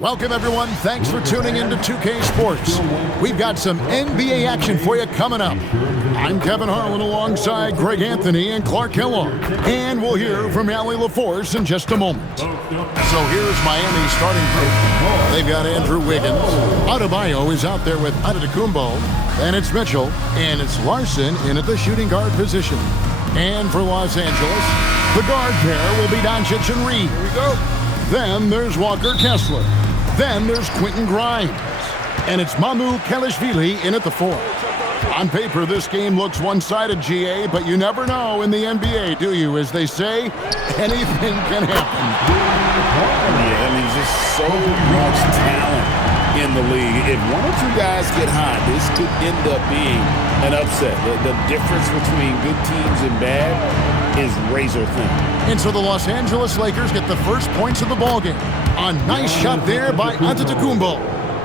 Welcome, everyone. Thanks for tuning in to 2K Sports. We've got some NBA action for you coming up. I'm Kevin Harlan alongside Greg Anthony and Clark Kellogg. And we'll hear from Allie LaForce in just a moment. So here's Miami's starting group. They've got Andrew Wiggins. Adebayo is out there with Antetokounmpo. Then it's Mitchell. And it's Larson in at the shooting guard position. And for Los Angeles, the guard pair will be Doncic and Reed. Here we go. Then there's Walker Kessler. Then there's Quentin Grimes. And it's Mamu Kelishvili in at the 4. On paper, this game looks one-sided, GA, but you never know in the NBA, do you? As they say, anything can happen. Yeah, I mean, just so much talent in the league. If one or two guys get hot, this could end up being an upset. The difference between good teams and bad is razor thin. And so the Los Angeles Lakers get the first points of the ballgame. A nice shot there by Antetokounmpo.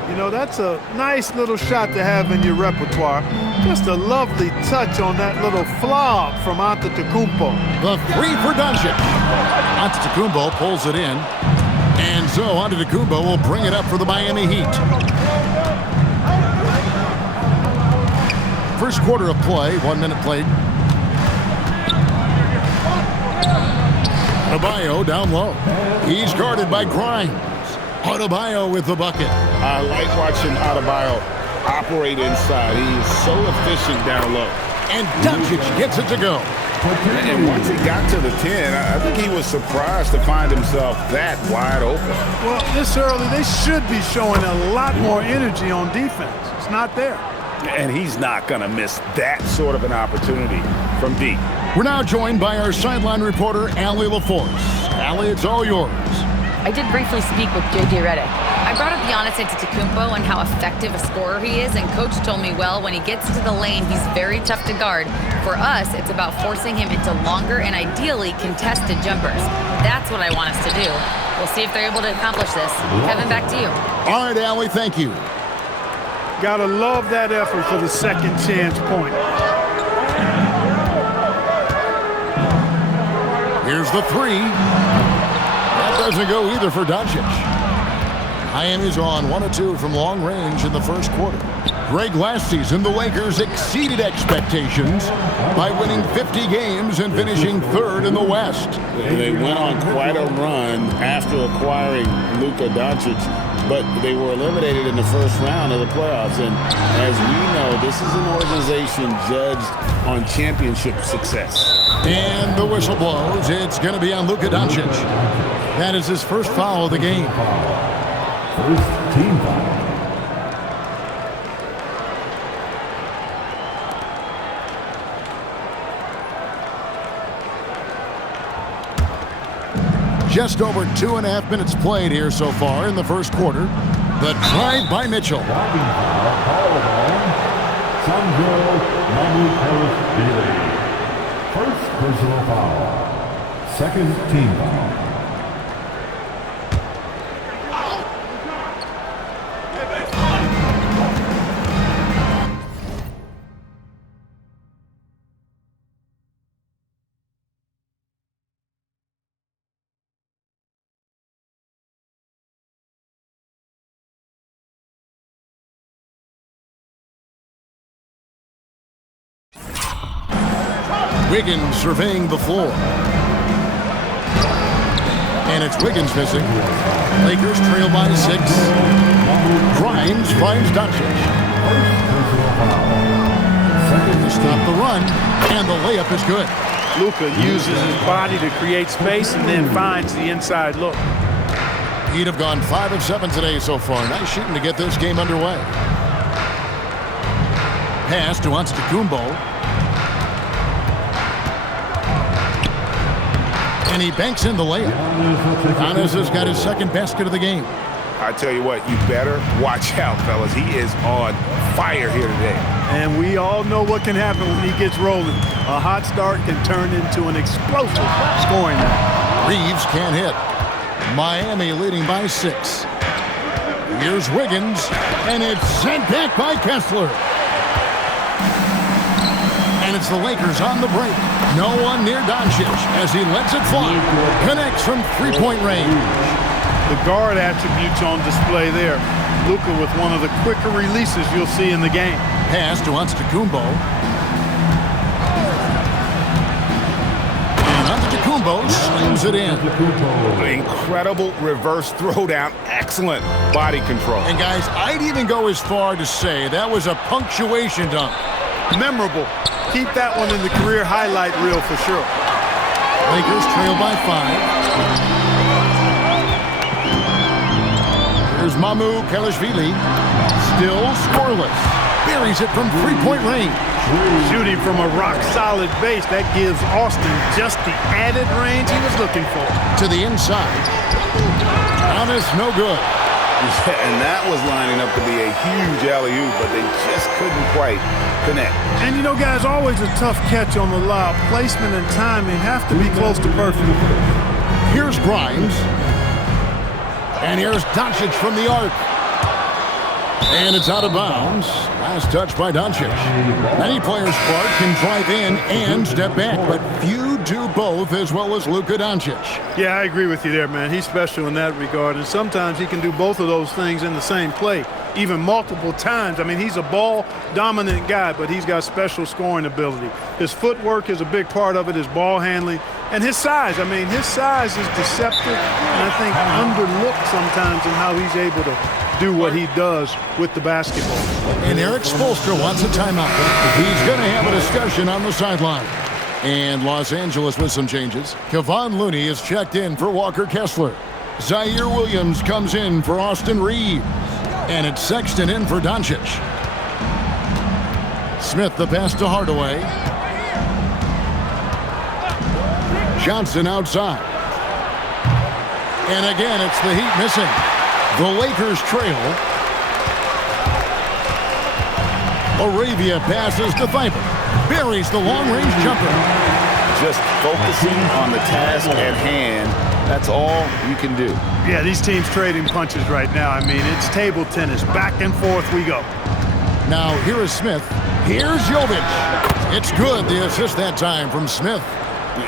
You know, that's a nice little shot to have in your repertoire. Just a lovely touch on that little flop from Antetokounmpo. The 3 for Doncic. Antetokounmpo pulls it in. And so Antetokounmpo will bring it up for the Miami Heat. First quarter of play, 1 minute played. Adebayo down low. He's guarded by Grimes. Adebayo with the bucket. I like watching Adebayo operate inside. He is so efficient down low. And Doncic gets it to go. And once he got to the 10, I think he was surprised to find himself that wide open. Well, this early, they should be showing a lot more energy on defense. It's not there. And he's not going to miss that sort of an opportunity from deep. We're now joined by our sideline reporter, Allie LaForce. Allie, it's all yours. I did briefly speak with J.J. Redick. I brought up Giannis Antetokounmpo and how effective a scorer he is, and Coach told me, well, when he gets into the lane, he's very tough to guard. For us, it's about forcing him into longer and ideally contested jumpers. That's what I want us to do. We'll see if they're able to accomplish this. Kevin, back to you. All right, Allie, thank you. Gotta love that effort for the second chance point. Here's the 3. That doesn't go either for Doncic. Miami's on 1-2 from long range in the first quarter. Greg, last season, the Lakers exceeded expectations by winning 50 games and finishing 3rd in the West. They went on quite a run after acquiring Luka Doncic, but they were eliminated in the first round of the playoffs. And as we know, this is an organization judged on championship success. And the whistle blows. It's going to be on Luka Doncic. That is his first foul of the game. First team foul. Just over 2.5 minutes played here so far in the first quarter. The drive by Mitchell. First personal foul. Second team foul. Wiggins surveying the floor. And it's Wiggins missing. Lakers trail by 6. Grimes finds Doncic. To stop the run, and the layup is good. Luka uses his body to create space and then finds the inside look. He'd have gone 5 of 7 today so far. Nice shooting to get this game underway. Pass to Antetokounmpo. And he banks in the layup. Giannis has got his second basket of the game. I tell you what, you better watch out, fellas. He is on fire here today. And we all know what can happen when he gets rolling. A hot start can turn into an explosive scoring night. Reeves can't hit. Miami leading by 6. Here's Wiggins, and it's sent back by Kessler. And it's the Lakers on the break. No one near Doncic as he lets it fly. Connects from three-point range. The guard attributes on display there. Luka with one of the quicker releases you'll see in the game. Pass to Antetokounmpo. And Antetokounmpo slams it in. Incredible reverse throwdown. Excellent body control. And guys, I'd even go as far to say that was a punctuation dunk. Memorable. Keep that one in the career highlight reel for sure. Lakers trail by 5. Here's Mamu Kelishvili. Still scoreless. Buries it from three-point range. Shooting from a rock-solid base, that gives Austin just the added range he was looking for. To the inside. Thomas, no good. And that was lining up to be a huge alley-oop, but they just couldn't quite connect. And you know, guys, always a tough catch on the lob. Placement and timing have to be close to perfect. Here's Grimes. And here's Doncic from the arc. And it's out of bounds. Last touch by Doncic. Many players, Clark, can drive in and step back, but few do both as well as Luka Doncic. Yeah, I agree with you there, man. He's special in that regard, and sometimes he can do both of those things in the same play, even multiple times. I mean, he's a ball-dominant guy, but he's got special scoring ability. His footwork is a big part of it, his ball handling, and his size. I mean, his size is deceptive, and I think underlooked sometimes in how he's able to do what he does with the basketball. And Eric Spoelstra wants a timeout. He's going to have a discussion on the sideline. And Los Angeles with some changes. Kevon Looney is checked in for Walker Kessler. Zaire Williams comes in for Austin Reeves. And it's Sexton in for Doncic. Smith the pass to Hardaway. Johnson outside. And again, it's the Heat missing. The Lakers trail. Arabia passes to Thybulle. Buries the long-range jumper. Just focusing on the task at hand. That's all you can do. Yeah, these teams trading punches right now. I mean, it's table tennis. Back and forth we go. Now, here is Smith. Here's Jovic. It's good, the assist that time from Smith.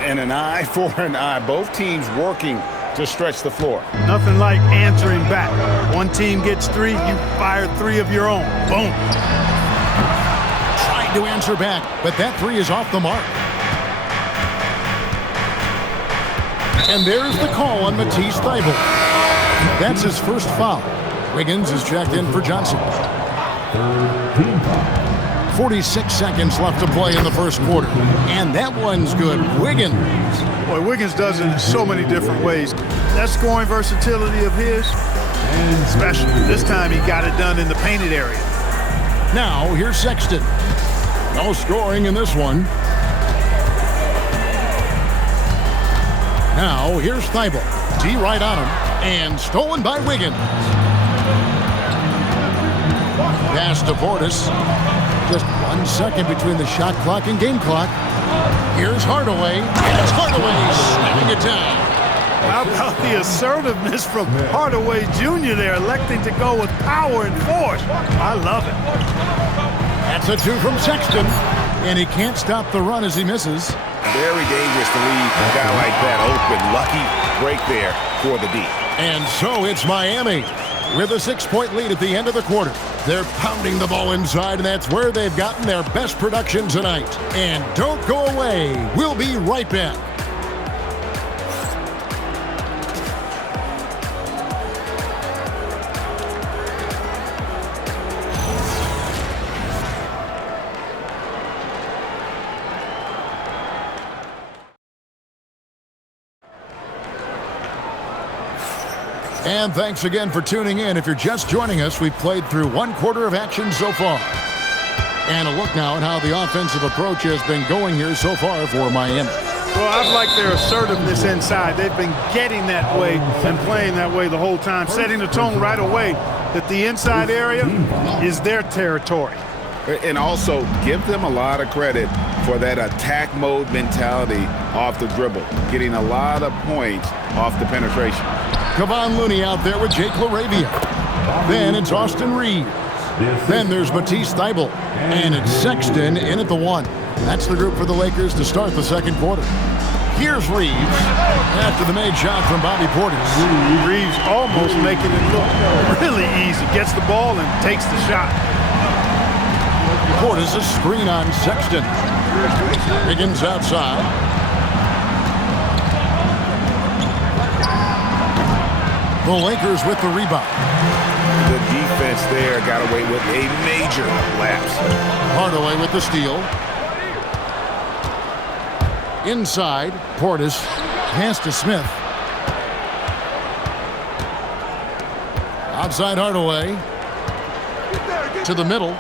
And an eye for an eye. Both teams working to stretch the floor. Nothing like answering back. One team gets 3, you fire 3 of your own. Boom. Tried to answer back, but that 3 is off the mark. And there's the call on Matisse Thybulle. That's his first foul. Wiggins is checked in for Johnson. 46 seconds left to play in the first quarter. And that one's good. Wiggins. Boy, Wiggins does it in so many different ways. That scoring versatility of his, special. This time he got it done in the painted area. Now, here's Sexton. No scoring in this one. Now, here's Thybulle. D right on him. And stolen by Wiggins. Pass to Portis. Just 1 second between the shot clock and game clock. Here's Hardaway. And it's Hardaway slamming it down. How about the assertiveness from Hardaway Jr. there, electing to go with power and force. I love it. That's a 2 from Sexton. And he can't stop the run as he misses. Very dangerous to leave a guy like that open. Lucky break there for the D. And so it's Miami with a 6-point lead at the end of the quarter. They're pounding the ball inside, and that's where they've gotten their best production tonight. And don't go away. We'll be right back. And thanks again for tuning in. If you're just joining us, we've played through 1 quarter of action so far. And a look now at how the offensive approach has been going here so far for Miami. Well, I've liked their assertiveness inside. They've been getting that way and playing that way the whole time, setting the tone right away that the inside area is their territory. And also give them a lot of credit for that attack mode mentality off the dribble, getting a lot of points off the penetration. Kevon Looney out there with Jake LaRavia. Then it's Austin Reeves. Then there's Matisse Thybulle. And it's Sexton in at the 1. That's the group for the Lakers to start the second quarter. Here's Reeves after the made shot from Bobby Portis. Reeves almost making it look really easy. Gets the ball and takes the shot. Portis a screen on Sexton. Higgins outside. The Lakers with the rebound. The defense there got away with a major lapse. Hardaway with the steal. Inside, Portis. Pass to Smith. Outside Hardaway. To the middle.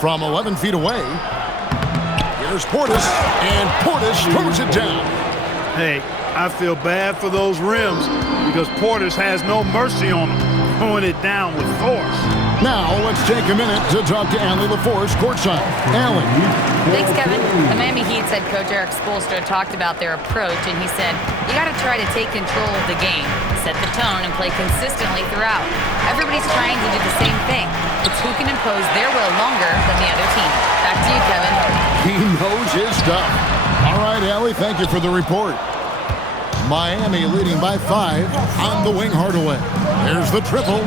From 11 feet away. Here's Portis. And Portis throws it down. Hey, I feel bad for those rims because Portis has no mercy on them, throwing it down with force. Now, let's take a minute to talk to Allie LaForce courtside. Allie. Thanks, Kevin. The Miami Heat's head coach Eric Spoelstra talked about their approach, and he said, you got to try to take control of the game, set the tone, and play consistently throughout. Everybody's trying to do the same thing. It's who can impose their will longer than the other team. Back to you, Kevin. He knows his stuff. All right, Allie, thank you for the report. Miami leading by 5 on the wing Hardaway. There's the triple.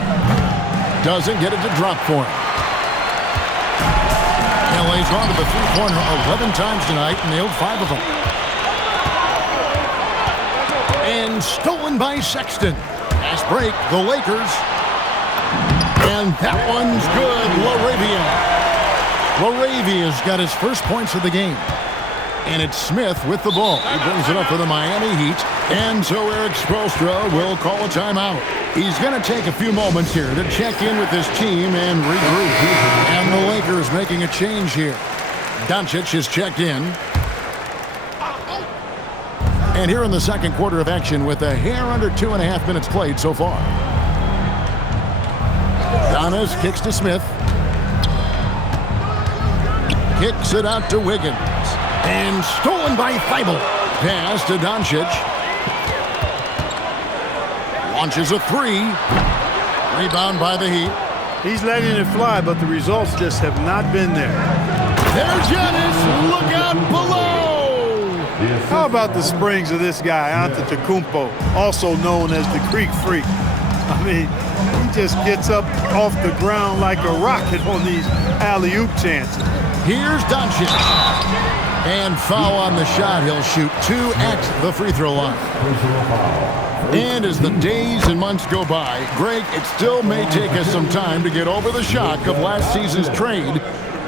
Doesn't get it to drop for him. LA's gone to the three-pointer 11 times tonight, nailed 5 of them. And stolen by Sexton. Fast break, the Lakers. And that one's good, LaRavia. LaRavia's got his first points of the game. And it's Smith with the ball. He brings it up for the Miami Heat. And so Eric Spoelstra will call a timeout. He's going to take a few moments here to check in with his team and regroup. And the Lakers making a change here. Doncic is checked in. And here in the second quarter of action with a hair under 2.5 minutes played so far. Giannis kicks to Smith. Kicks it out to Wiggins. And stolen by Thybulle. Pass to Doncic. Launches a 3. Rebound by the Heat. He's letting it fly, but the results just have not been there. There's Giannis. Look out below. How about the springs of this guy, Antetokounmpo, also known as the Creek Freak? I mean, he just gets up off the ground like a rocket on these alley-oop chances. Here's Doncic. And foul on the shot. He'll shoot 2 at the free throw line. And as the days and months go by, Greg, it still may take us some time to get over the shock of last season's trade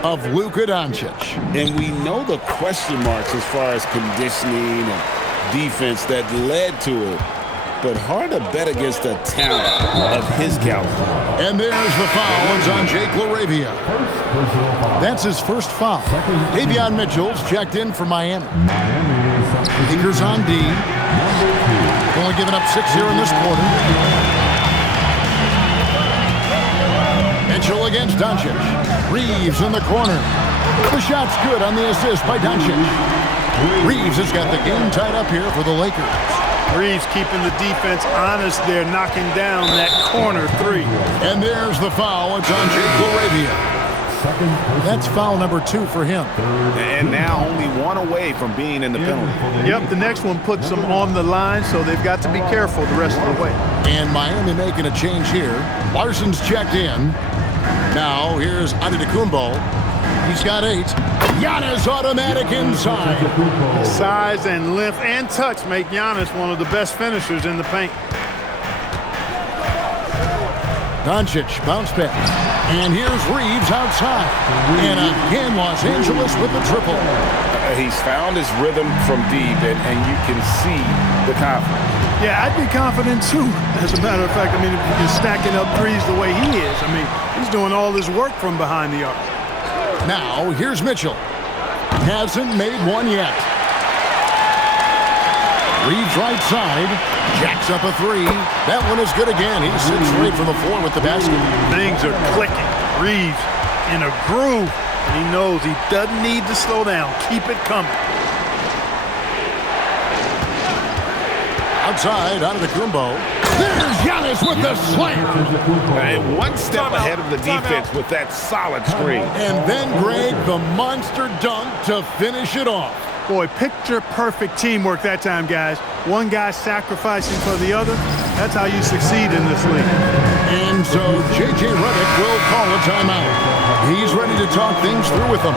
of Luka Doncic. And we know the question marks as far as conditioning and defense that led to it. But hard to bet against the talent of his caliber. And there's the foul. It's on Jake LaRavia. That's his first foul. Davion Mitchell's checked in for Miami. Lakers on D. Only giving up 6 here in this quarter. Mitchell against Doncic. Reeves in the corner. The shot's good on the assist by Doncic. Reeves has got the game tied up here for the Lakers. Reeves keeping the defense honest there, knocking down that corner 3. And there's the foul. It's on Jake LaRavia. That's foul number 2 for him. And now only 1 away from being in the penalty. Yep, the next one puts them on the line, so they've got to be careful the rest of the way. And Miami making a change here. Larson's checked in. Now here's Antetokounmpo. He's got 8. Giannis automatic inside. Size and length and touch make Giannis one of the best finishers in the paint. Doncic bounce pass. And here's Reeves outside. And again, Los Angeles with the triple. He's found his rhythm from deep, and you can see the confidence. Yeah, I'd be confident too. As a matter of fact, I mean, if he's stacking up threes the way he is, I mean, he's doing all his work from behind the arc. Now, here's Mitchell. Hasn't made one yet. Reeves right side. Jacks up a 3. That one is good again. He sits straight from the floor with the basket. Things are clicking. Reeves in a groove. And he knows he doesn't need to slow down. Keep it coming. Outside, Antetokounmpo. There's Giannis with the slam. And one step ahead of the defense with that solid screen. And then, Greg, the monster dunk to finish it off. Boy, picture-perfect teamwork that time, guys. One guy sacrificing for the other. That's how you succeed in this league. And so J.J. Redick will call a timeout. He's ready to talk things through with them.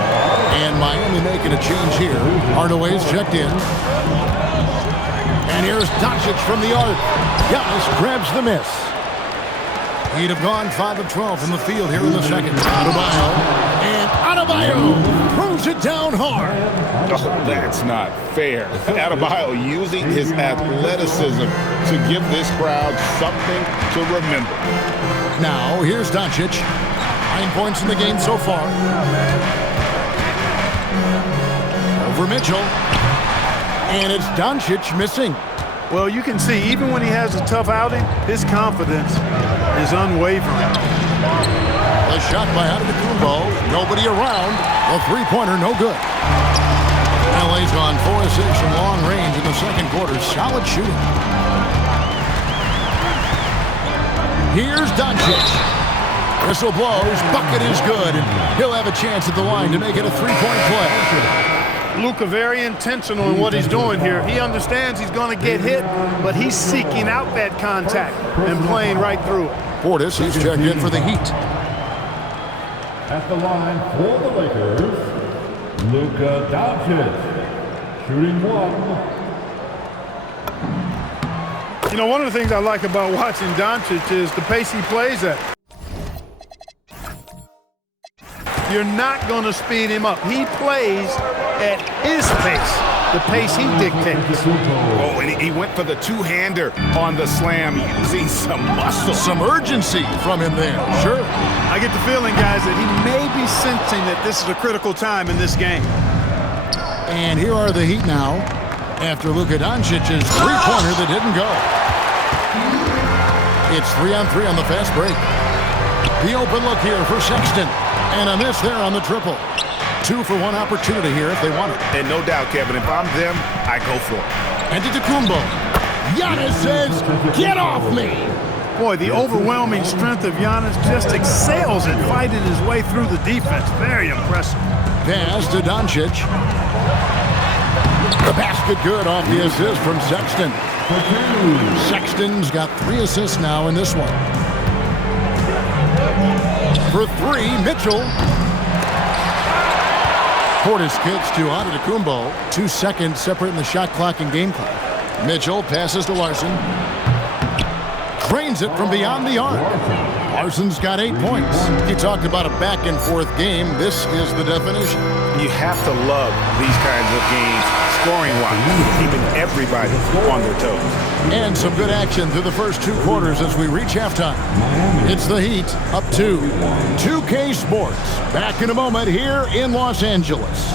And Miami making a change here. Hardaway's checked in. And here's Doncic from the arc. Giannis grabs the miss. He'd have gone 5 of 12 from the field here in the second. Adebayo. And Adebayo throws it down hard. Oh, that's not fair. Adebayo using his athleticism to give this crowd something to remember. Now, here's Doncic. 9 points in the game so far. Over Mitchell. And it's Doncic missing. Well, you can see, even when he has a tough outing, his confidence is unwavering. A shot by Antetokounmpo. Nobody around. A three-pointer, no good. LA's gone 4 of 6 from long range in the second quarter. Solid shooting. Here's Doncic. Whistle blows. Bucket is good. And he'll have a chance at the line to make it a three-point play. Luka very intentional in what he's doing here. He understands he's going to get hit, but he's seeking out that contact and playing right through it. Portis, he's checked in for the Heat. At the line for the Lakers, Luka Doncic, shooting 1. You know, one of the things I like about watching Doncic is the pace he plays at. You're not going to speed him up. He plays at his pace, the pace he dictates. Oh, and he went for the two-hander on the slam, using some muscle. Some urgency from him there, sure. I get the feeling, guys, that he may be sensing that this is a critical time in this game. And here are the Heat now, after Luka Doncic's three-pointer that didn't go. It's 3-on-3 on the fast break. The open look here for Sexton. And a miss there on the triple. 2 for 1 opportunity here if they want it. And no doubt, Kevin, if I'm them, I go for it. Antetokounmpo. Giannis says, get off me. Boy, the overwhelming strength of Giannis just excels at fighting his way through the defense. Very impressive. Pass to Doncic. The basket good off the assist from Sexton. Sexton's got 3 assists now in this one. For 3, Mitchell. Portis kicks to Antetokounmpo. 2 seconds separating the shot clock and game clock. Mitchell passes to Larson. Drains it from beyond the arc. Larson's got 8 points. You talked about a back-and-forth game. This is the definition. You have to love these kinds of games, scoring-wise, keeping everybody on their toes. And some good action through the first 2 quarters as we reach halftime. It's the Heat up 2. 2K Sports. Back in a moment here in Los Angeles.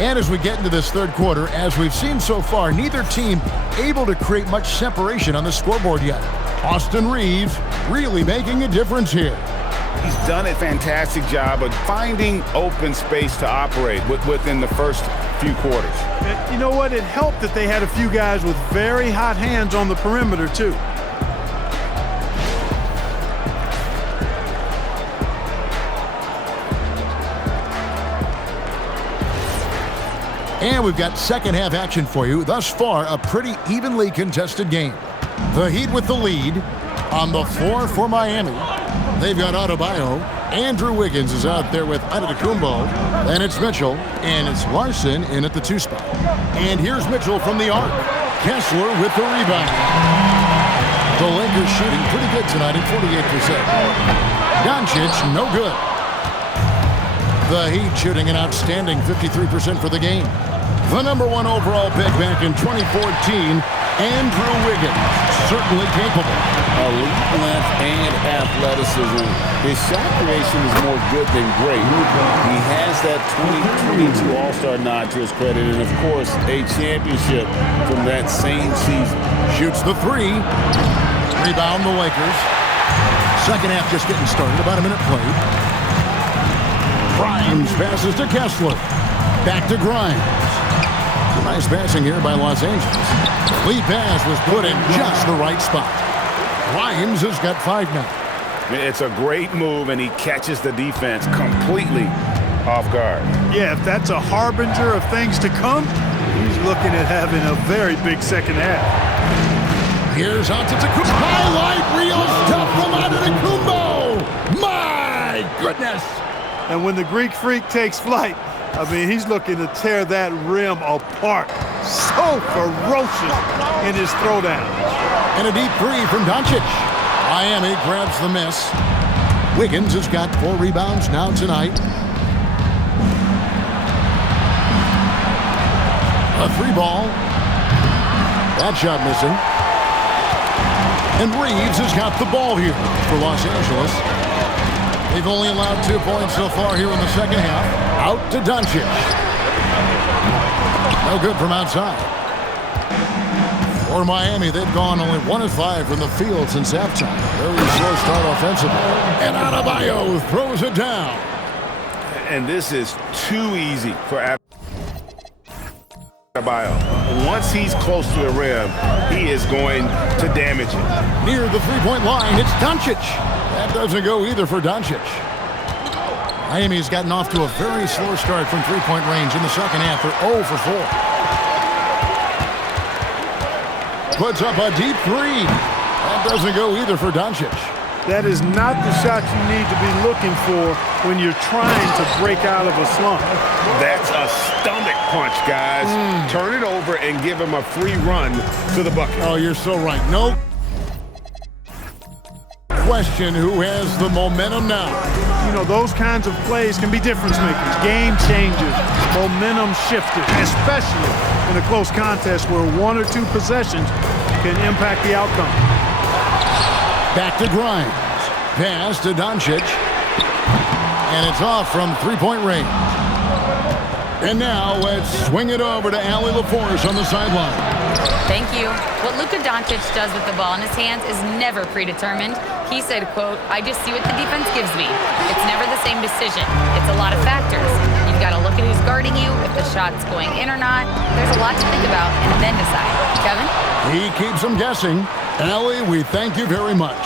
And as we get into this third quarter, as we've seen so far, neither team able to create much separation on the scoreboard yet. Austin Reeves really making a difference here. He's done a fantastic job of finding open space to operate within the first few quarters. And you know what? It helped that they had a few guys with very hot hands on the perimeter, too. And we've got second half action for you. Thus far, a pretty evenly contested game. The Heat with the lead on the floor for Miami. They've got Adebayo. Andrew Wiggins is out there with Antetokounmpo. Then it's Mitchell, and it's Larson in at the 2 spot. And here's Mitchell from the arc. Kessler with the rebound. The Lakers shooting pretty good tonight at 48%. Doncic, no good. The Heat shooting an outstanding 53% for the game. The #1 overall pick back in 2014, Andrew Wiggins, certainly capable. Elite length and athleticism. His shot creation is more good than great. He has that 2022 All-Star nod to his credit, and of course, a championship from that same season. Shoots the 3. Rebound the Lakers. Second half just getting started, about a minute played. Grimes passes to Kessler. Back to Grimes. Nice passing here by Los Angeles. Lead pass was put in just the right spot. Grimes has got 5 now. It's a great move, and he catches the defense completely off guard. Yeah, if that's a harbinger of things to come, he's looking at having a very big second half. Here's Antetokounmpo. Highlight reel stuff from Antetokounmpo. My goodness. And when the Greek Freak takes flight, I mean, he's looking to tear that rim apart. So ferocious in his throwdown. And a deep 3 from Doncic. Miami grabs the miss. Wiggins has got 4 rebounds now tonight. A 3 ball. That shot missing. And Reeves has got the ball here for Los Angeles. They've only allowed 2 points so far here in the second half. Out to Doncic. No good from outside. For Miami, they've gone only 1 of 5 from the field since halftime. Very slow start offensively. And Adebayo throws it down. And this is too easy for Adebayo. Once he's close to the rim, he is going to damage it. Near the 3-point line, it's Doncic. That doesn't go either for Doncic. Miami's gotten off to a very slow start from 3-point range in the second half. They're 0 for 4. Puts up a deep 3. That doesn't go either for Doncic. That is not the shot you need to be looking for when you're trying to break out of a slump. That's a stomach punch, guys. Turn it over and give him a free run to the bucket. Oh, you're so right. No question who has the momentum now. You know, those kinds of plays can be difference makers, game changers, momentum shifters, especially in a close contest where 1 or 2 possessions can impact the outcome. Back to Grimes. Pass to Doncic. And it's off from 3-point range. And now let's swing it over to Allie LaForce on the sideline. Thank you. What Luka Doncic does with the ball in his hands is never predetermined. He said, quote, "I just see what the defense gives me. It's never the same decision. It's a lot of factors. You've got to look at who's guarding you, if the shot's going in or not. There's a lot to think about and then decide." Kevin? He keeps them guessing. Allie, we thank you very much.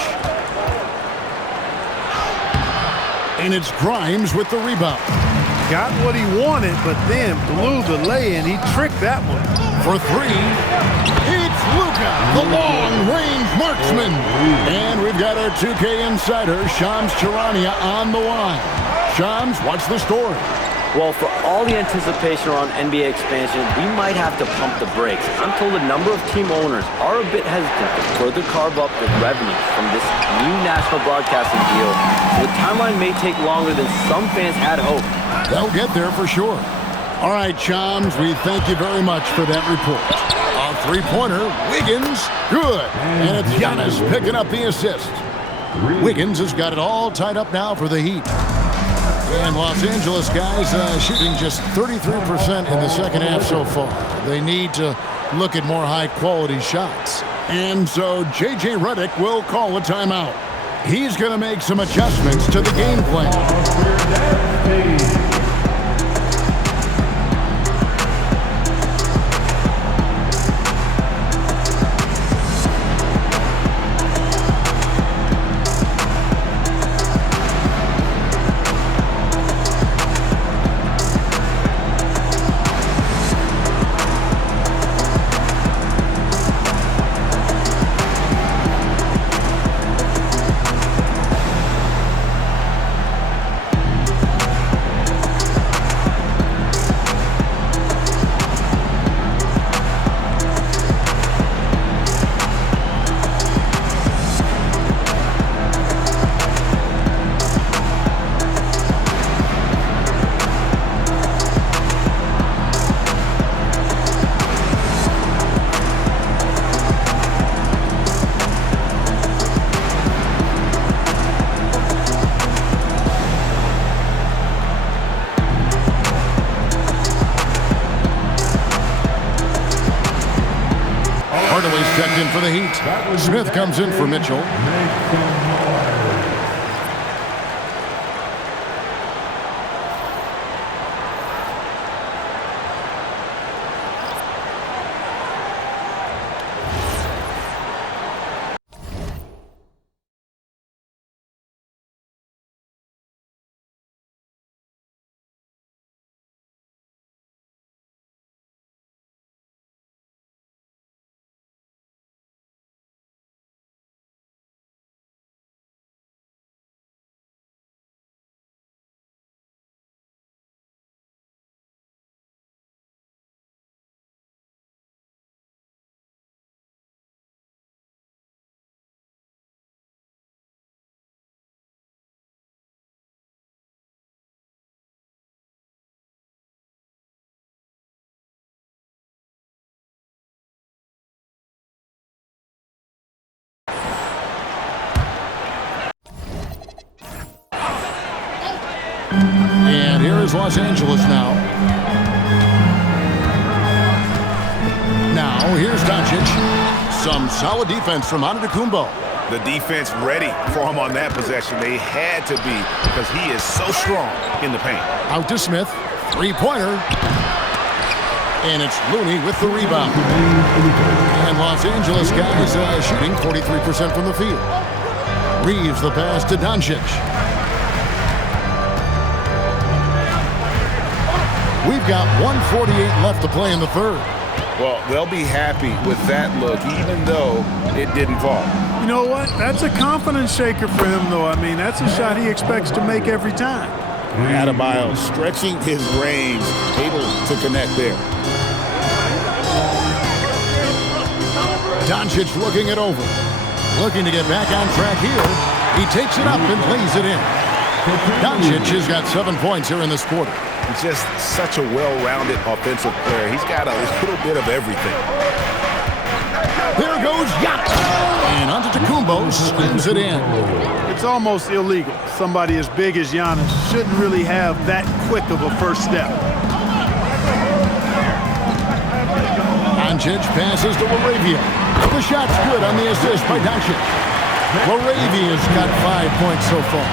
And it's Grimes with the rebound. Got what he wanted, but then blew the lay-in. He tricked that one. For 3, it's Luka, the long-range marksman. And we've got our 2K insider, Shams Charania, on the line. Shams, what's the story? Well, for all the anticipation around NBA expansion, we might have to pump the brakes. I'm told a number of team owners are a bit hesitant to further carve up the revenue from this new national broadcasting deal, so the timeline may take longer than some fans had hoped. They'll get there for sure. All right, Shams, we thank you very much for that report. A 3-pointer, Wiggins, good. And it's Giannis picking up the assist. Wiggins has got it all tied up now for the Heat. And Los Angeles guys shooting just 33% in the second half so far. They need to look at more high-quality shots. And so J.J. Redick will call a timeout. He's going to make some adjustments to the game plan. checked in for the Heat. Smith comes in for Mitchell. And here is Los Angeles now. Now, here's Doncic. Some solid defense from Antetokounmpo. The defense ready for him on that possession. They had to be because he is so strong in the paint. Out to Smith. Three-pointer. And it's Looney with the rebound. And Los Angeles guys shooting 43% from the field. Reeves the pass to Doncic. We've got 1:48 left to play in the third. Well, they'll be happy with that look, even though it didn't fall. You know what? That's a confidence shaker for him, though. I mean, that's a shot he expects to make every time. Adebayo stretching his range, able to connect there. Doncic looking it over. Looking to get back on track here. He takes it up and plays it in. Doncic has got 7 points here in this quarter. He's just such a well-rounded offensive player. He's got a little bit of everything. There goes Giannis. And Antetokounmpo slams it in. It's almost illegal. Somebody as big as Giannis shouldn't really have that quick of a first step. Doncic passes to Laravia. The shot's good on the assist by Doncic. Laravia's got 5 points so far.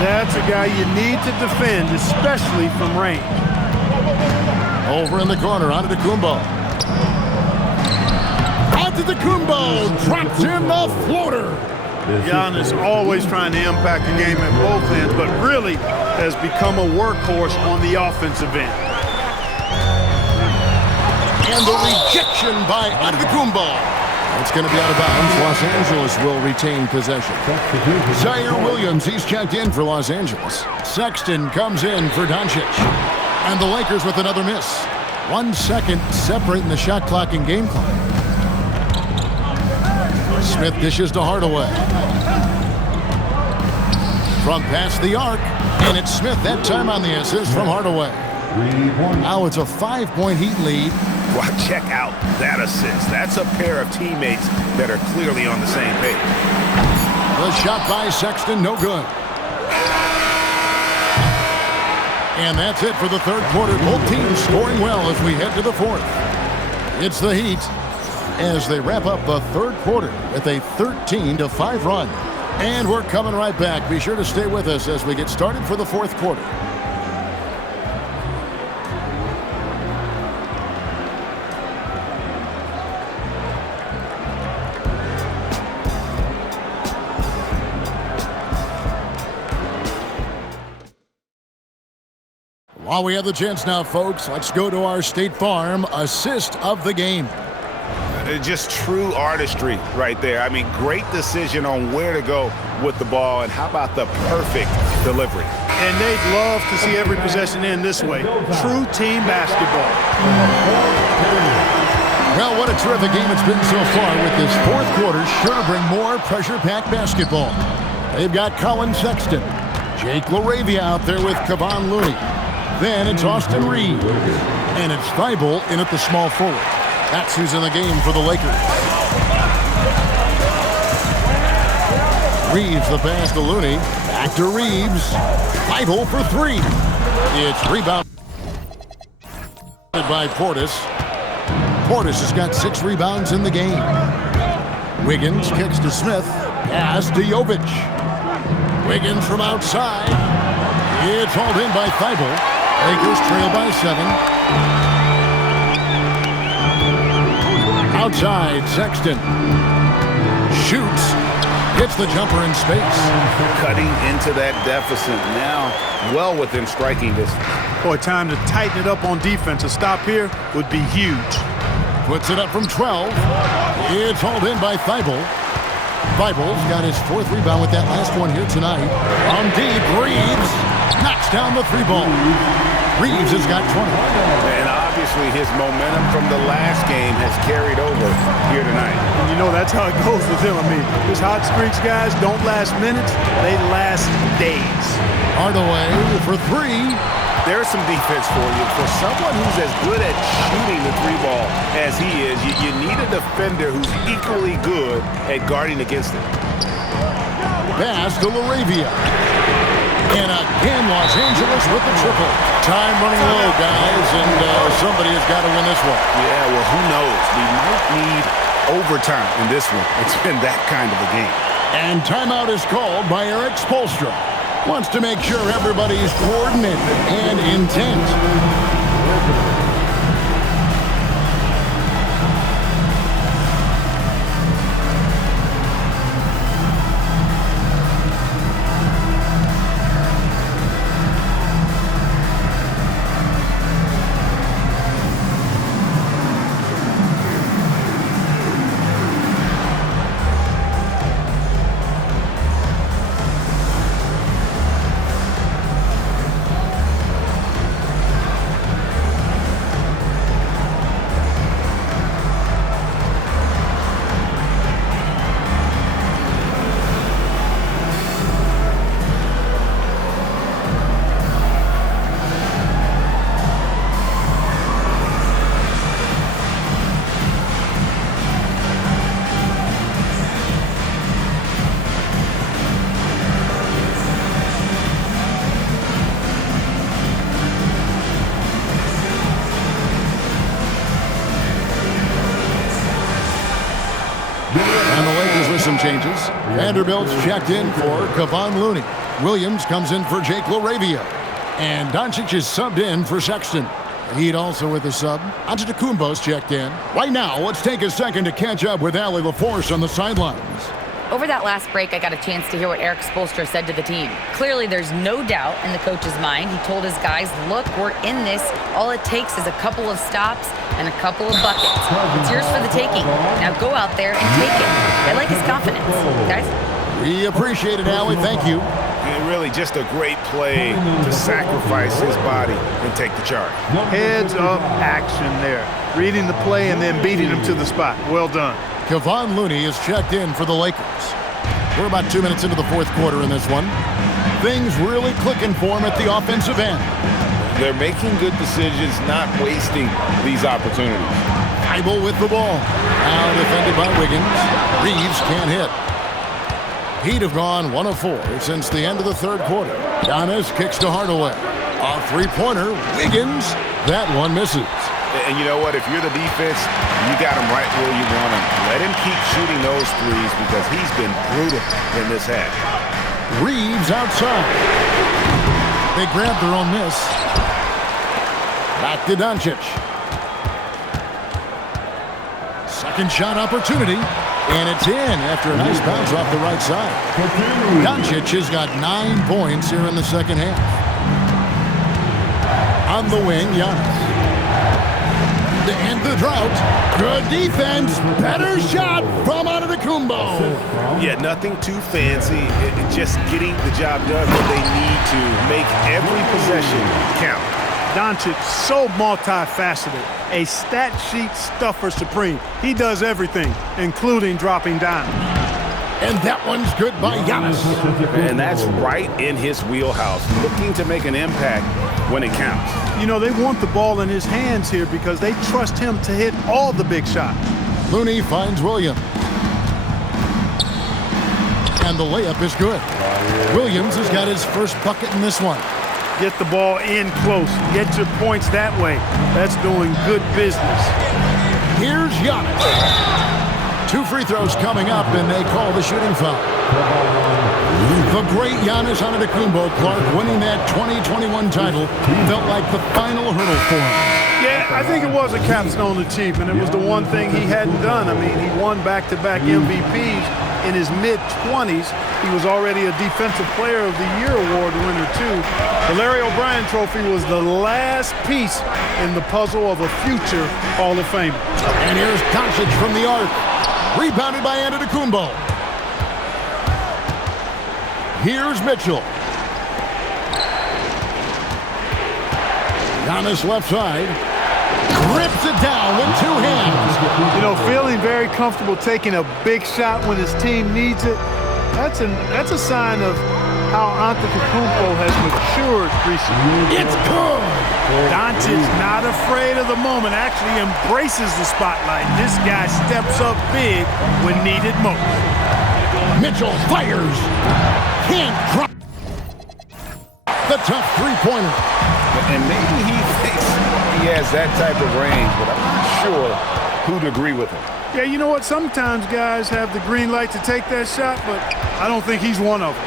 That's a guy you need to defend, especially from range. Over in the corner, Antetokounmpo. Antetokounmpo drops in the floater. Giannis always trying to impact the game at both ends, but really has become a workhorse on the offensive end. And the rejection by Antetokounmpo. It's going to be out of bounds. Los Angeles will retain possession. Zaire Williams, he's checked in for Los Angeles. Sexton comes in for Doncic. And the Lakers with another miss. 1 second separating the shot clock and game clock. Smith dishes to Hardaway. From past the arc. And it's Smith that time on the assist from Hardaway. Now it's a 5-point Heat lead. Well, check out that assist. That's a pair of teammates that are clearly on the same page. The shot by Sexton, no good. And that's it for the third quarter. Both teams scoring well as we head to the fourth. It's the Heat as they wrap up the third quarter with a 13-5 run. And we're coming right back. Be sure to stay with us as we get started for the fourth quarter. While we have the chance now, folks, let's go to our State Farm assist of the game. Just true artistry right there. I mean, great decision on where to go with the ball, and how about the perfect delivery? And they'd love to see every possession end this way. True team basketball. Well, what a terrific game it's been so far with this fourth quarter. Sure to bring more pressure-packed basketball. They've got Colin Sexton. Jake LaRavia out there with Kevon Looney. Then it's Austin Reeves. And it's Thibault in at the small forward. That's who's in the game for the Lakers. Reeves the pass to Looney. Back to Reeves. Thibault for three. It's rebounded by Portis. Portis has got 6 rebounds in the game. Wiggins kicks to Smith. Pass to Jovic. Wiggins from outside. It's hauled in by Thibault. Lakers trail by 7. Outside, Sexton. Shoots. Gets the jumper in space. Cutting into that deficit now, well within striking distance. Boy, time to tighten it up on defense. A stop here would be huge. Puts it up from 12. It's hauled in by Thibault. Thibault's got his 4th rebound with that last one here tonight. On deep, Reeves knocks down the 3 ball. Reeves has got 20. And obviously his momentum from the last game has carried over here tonight. And you know, that's how it goes with him. I mean, his hot streaks, guys, don't last minutes. They last days. Hardaway for 3. There's some defense for you. For someone who's as good at shooting the 3 ball as he is, you need a defender who's equally good at guarding against it. Pass to LaRavia. And again, Los Angeles with the triple. Time running low, guys, and somebody has got to win this one. Yeah, well, who knows? We might need overtime in this one. It's been that kind of a game. And timeout is called by Eric Spoelstra. Wants to make sure everybody's coordinated and intent. Some changes. Vanderbilt's checked in for Kevon Looney. Williams comes in for Jake LaRavia. And Doncic is subbed in for Sexton. Heat also with a sub. Antetokounmpo's checked in. Right now, let's take a second to catch up with Allie LaForce on the sidelines. Over that last break, I got a chance to hear what Eric Spoelstra said to the team. Clearly, there's no doubt in the coach's mind. He told his guys, look, we're in this. All it takes is a couple of stops and a couple of buckets. It's yours for the taking. Now go out there and take it. I like his confidence. Guys? We appreciate it, Allie. Thank you. And really just a great play to sacrifice his body and take the charge. Heads up action there. Reading the play and then beating him to the spot. Well done. Kevon Looney is checked in for the Lakers. We're about 2 minutes into the 4th quarter in this one. Things really clicking for him at the offensive end. They're making good decisions, not wasting these opportunities. Thibault with the ball. Now defended by Wiggins. Reeves can't hit. Heat have gone 1 of 4 since the end of the 3rd quarter. Giannis kicks to Hardaway. A 3-pointer. Wiggins. That one misses. And you know what? If you're the defense, you got him right where you want him. Let him keep shooting those threes because he's been brutal in this half. Reeves outside. They grab their own miss. Back to Doncic. Second shot opportunity. And it's in after a nice bounce off the right side. Doncic has got 9 points here in the second half. On the wing, Giannis. To end the drought. Good defense. Better shot from Antetokounmpo. Yeah, nothing too fancy. Just getting the job done what they need to make every possession count. Doncic, so multifaceted. A stat sheet stuffer supreme. He does everything, including dropping dimes. And that one's good by Giannis. And that's right in his wheelhouse. Looking to make an impact when it counts. You know, they want the ball in his hands here because they trust him to hit all the big shots. Looney finds Williams. And the layup is good. Williams has got his first bucket in this one. Get the ball in close. Get your points that way. That's doing good business. Here's Giannis. 2 free throws coming up, and they call the shooting foul. The great Giannis Antetokounmpo, Clark, winning that 2021 title felt like the final hurdle for him. Yeah, I think it was a capstone achievement. It was the one thing he hadn't done. I mean, he won back-to-back MVPs in his mid-20s. He was already a Defensive Player of the Year award winner, too. The Larry O'Brien Trophy was the last piece in the puzzle of a future Hall of Famer. And here's Doncic from the arc. Rebounded by Antetokounmpo. Here's Mitchell. Giannis left side. Grips it down with 2 hands. You know, feeling very comfortable taking a big shot when his team needs it. That's a sign of how Antetokounmpo has matured recently. It's good. Doncic not afraid of the moment, actually embraces the spotlight. This guy steps up big when needed most. Mitchell fires. Can't drop the tough three-pointer. And maybe he thinks he has that type of range, but I'm not sure who'd agree with him. Yeah, you know what? Sometimes guys have the green light to take that shot, but I don't think he's one of them.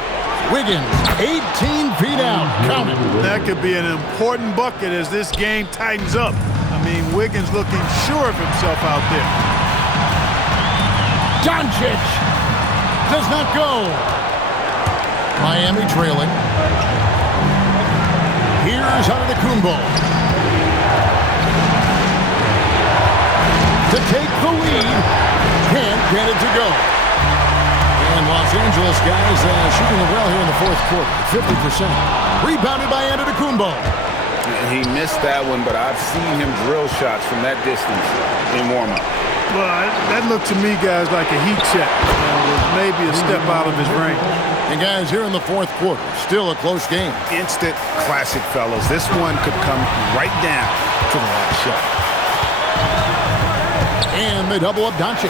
Wiggins, 18 feet out. Count it. That could be an important bucket as this game tightens up. I mean, Wiggins looking sure of himself out there. Doncic does not go. Miami trailing. Here's Antetokounmpo to take the lead. Can't get it to go. And Los Angeles guys shooting it well here in the fourth quarter, 50%. Rebounded by Antetokounmpo. He missed that one, but I've seen him drill shots from that distance in warm-up. Well, that looked to me, guys, like a heat check. Maybe a step out of his range. And guys, here in the fourth quarter, still a close game. Instant classic, fellas. This one could come right down to the last shot. And they double up Doncic.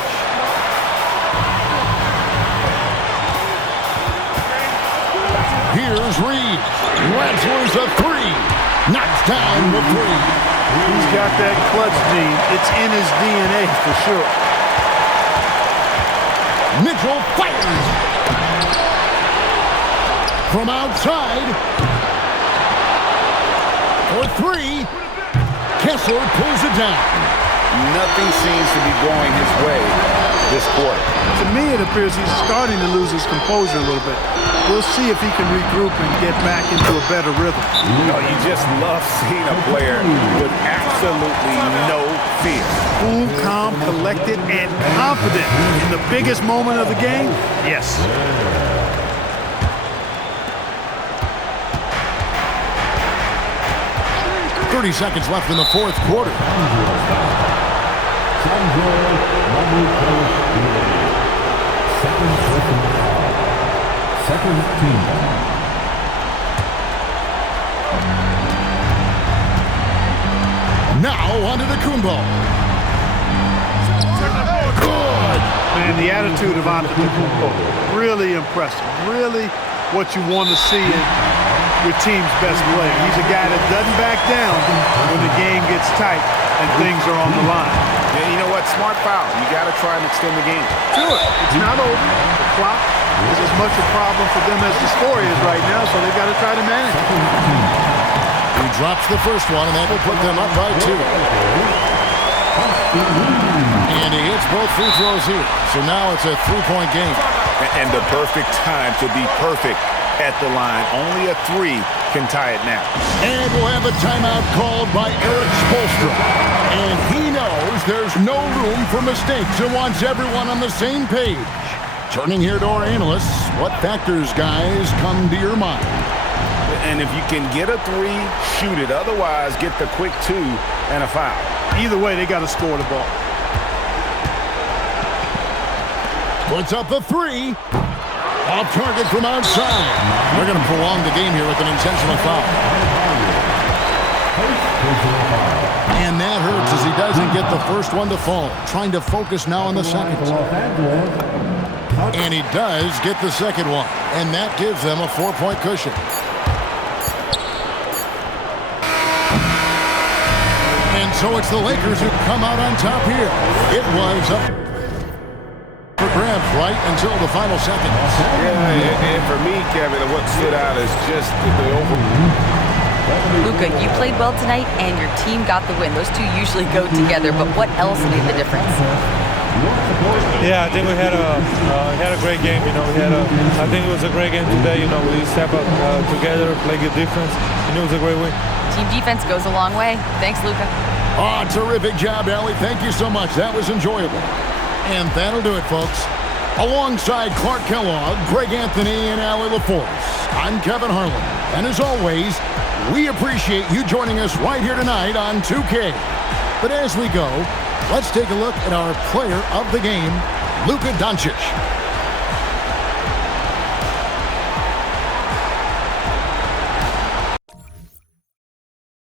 Here's Reeves. Wrestles a 3. Knocks down the 3. He's got that clutch gene. It's in his DNA for sure. Mitchell fires. From outside. For 3. Kessler pulls it down. Nothing seems to be going his way this quarter. To me, it appears he's starting to lose his composure a little bit. We'll see if he can regroup and get back into a better rhythm. You know, you just love seeing a player with absolutely no fear. Cool, calm, collected, and confident in the biggest moment of the game? Yes. 30 seconds left in the fourth quarter. Second team. Now on to Antetokounmpo. Good. Man, the attitude of Antetokounmpo, really impressive. Really what you want to see in your team's best player. He's a guy that doesn't back down when the game gets tight and things are on the line. Yeah, you know what? Smart foul. You got to try and extend the game. Do it. It's not over. The clock is as much a problem for them as the score is right now, so they've got to try to manage it. He drops the first one, and that will put them up by 2. And he hits both free throws here. So now it's a 3-point game. And the perfect time to be perfect at the line. Only a 3 can tie it now. And we'll have a timeout called by Eric Spoelstra. And he knows there's no room for mistakes and wants everyone on the same page. Turning here to our analysts, what factors, guys, come to your mind? And if you can get a 3, shoot it. Otherwise, get the quick 2 and a foul. Either way, they got to score the ball. Puts up the 3. Off target from outside. They're going to prolong the game here with an intentional foul. And that hurts as he doesn't get the first one to fall. Trying to focus now on the second. And he does get the second one. And that gives them a 4-point cushion. And so it's the Lakers who come out on top here. It was up. perhaps right until the final seconds. Yeah, and for me, Kevin, what stood out is just the overall. Luka, you played well tonight, and your team got the win. Those two usually go together, but what else made the difference? Yeah, I think we had a great game. I think it was a great game today. We stepped up together, played good defense, and it was a great win. Team defense goes a long way. Thanks, Luka. Oh, terrific job, Allie. Thank you so much. That was enjoyable. And that'll do it, folks. Alongside Clark Kellogg, Greg Anthony, and Allie LaForce, I'm Kevin Harlan. And as always, we appreciate you joining us right here tonight on 2K. But as we go, let's take a look at our player of the game, Luka Doncic.